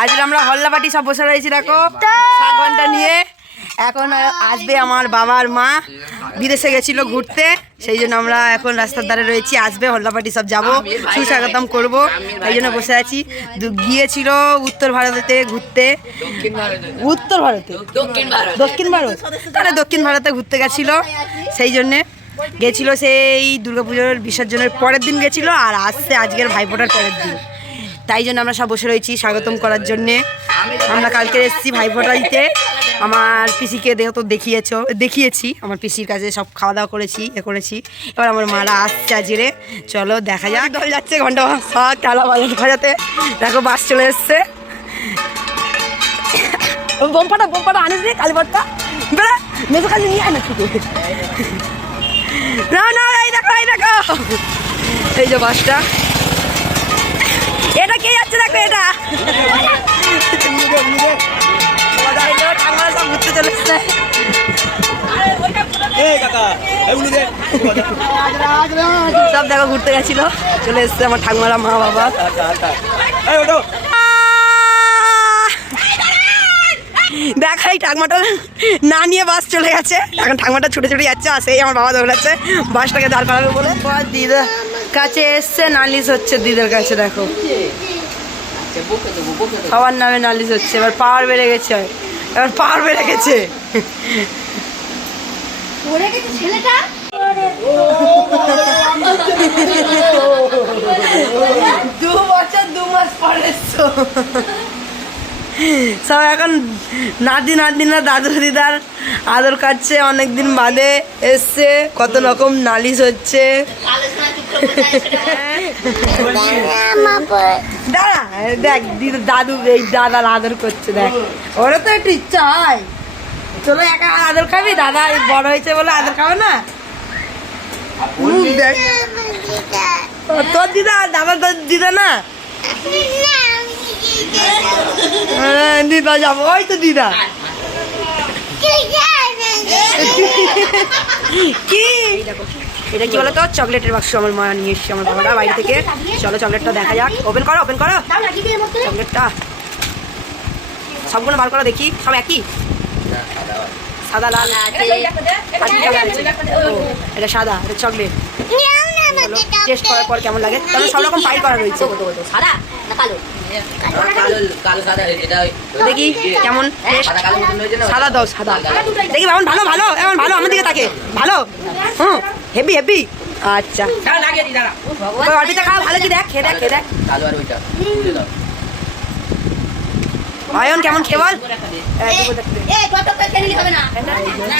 আজ আমরা হল্লাপাটি সব বসে রয়েছি, দেখো ঘন্টা নিয়ে। এখন আসবে আমার বাবার মা, বিদেশে গেছিল ঘুরতে, সেই জন্য আমরা এখন রাস্তার ধারে রয়েছি। আসবে হল্লাপাটি সব যাবো, সুস্বাগতম করবো, তাই জন্য বসে আছি। গিয়েছিল উত্তর ভারতে ঘুরতে, উত্তর ভারতে দক্ষিণ ভারত, তাহলে দক্ষিণ ভারতে ঘুরতে গেছিলো, সেই জন্যে গেছিল। সেই দুর্গাপুজোর বিসর্জনের পরের দিন গেছিল, আর আসছে আজকের ভাইফোঁটার পরের দিন, তাই জন্য আমরা সব বসে রয়েছি স্বাগতম করার জন্যে। আমরা কালকে এসেছি ভাইফোঁটা দিতে, আমার পিসিকে তো দেখিয়েছি, আমার পিসির কাছে সব খাওয়া দাওয়া করেছি, করেছি। এবার আমার মারা আসছে আজকে, চলো দেখা যাক। দল যাচ্ছে ঘন্টা টালা বাজাতে, দেখো বাস চলে এসছে। বোমপাটা আনিস রে কালীপটটা, বেড়া মেজো কালী নিয়ে আয় না শুধু। না এই দেখো এই যে বাসটা, এটা কে যাচ্ছে দেখো, এটা ঘুরতে চলে এসছে। সব দেখো ঘুরতে গেছিল, চলে এসছে আমার ঠাকুমারা, মা বাবা। দেখ এই ঠাকুমাটা না নিয়ে বাস চলে গেছে, এখন ঠাকুমাটা ছুটে যাচ্ছে, আর সেই আমার বাবা দৌড়াচ্ছে বাসটাকে দাঁড় করাবে বলে। দিদার কাছে এসছে, নালিশ হচ্ছে দিদার কাছে, দেখো সবার নামে নালিশ হচ্ছে। এবার পাওয়ার বেড়ে গেছে, ছেলেটা 2 বছর 2 মাস পরে এসছো। সব এখন নাতিনা দাদু দিদার আদর কাটছে, অনেকদিন বাদে এসছে, কত রকম নালিশ হচ্ছে। দাঁড়া দেখ দাদু এই দাদার আদর করছে, দেখ ওরা তো একটু ইচ্ছা হয়, চলো একা আদর খাবি, দাদা বড় হয়েছে বলে আদর খাবে না। দেখ তোর দিদা, দাদা দিদা না, দিদা যাবো, ওই তো দিদা। কি এটা কি বলতো, চকলেটের বাক্স আমার মা নিয়ে এসছে, আমার বাবারা বাড়ি থেকে। চলো চকলেটটা দেখা যাক, ওপেন করো চকলেটটা, সবগুলো বার করো দেখি, সব একই, সাদা লাল, এটা সাদা, এটা চকলেট। টেস্ট করার পর কেমন লাগে, তাহলে সব রকম ফাইল করা রয়েছে। দেখি কেমন সাদা দাও, সাদা দেখি এমন ভালো এমন ভালো, আমার দিকে তাকে ভালো, হেভি আচ্ছা অর্পিতা খাওয়া ভালো, কি দেখ খেয়ে দেখ অয়ন কেমন খেয়ে বল।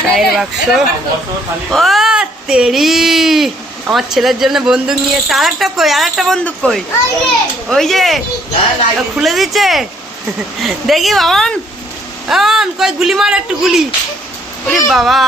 চায়ের বাক্স, ও তেরি আমার ছেলের জন্য বন্দুক নিয়েছে। আর একটা বন্দুক কই, ওই যে খুলে দিচ্ছে, দেখি বাবান কই গুলি মার, একটু গুলি, বাবা।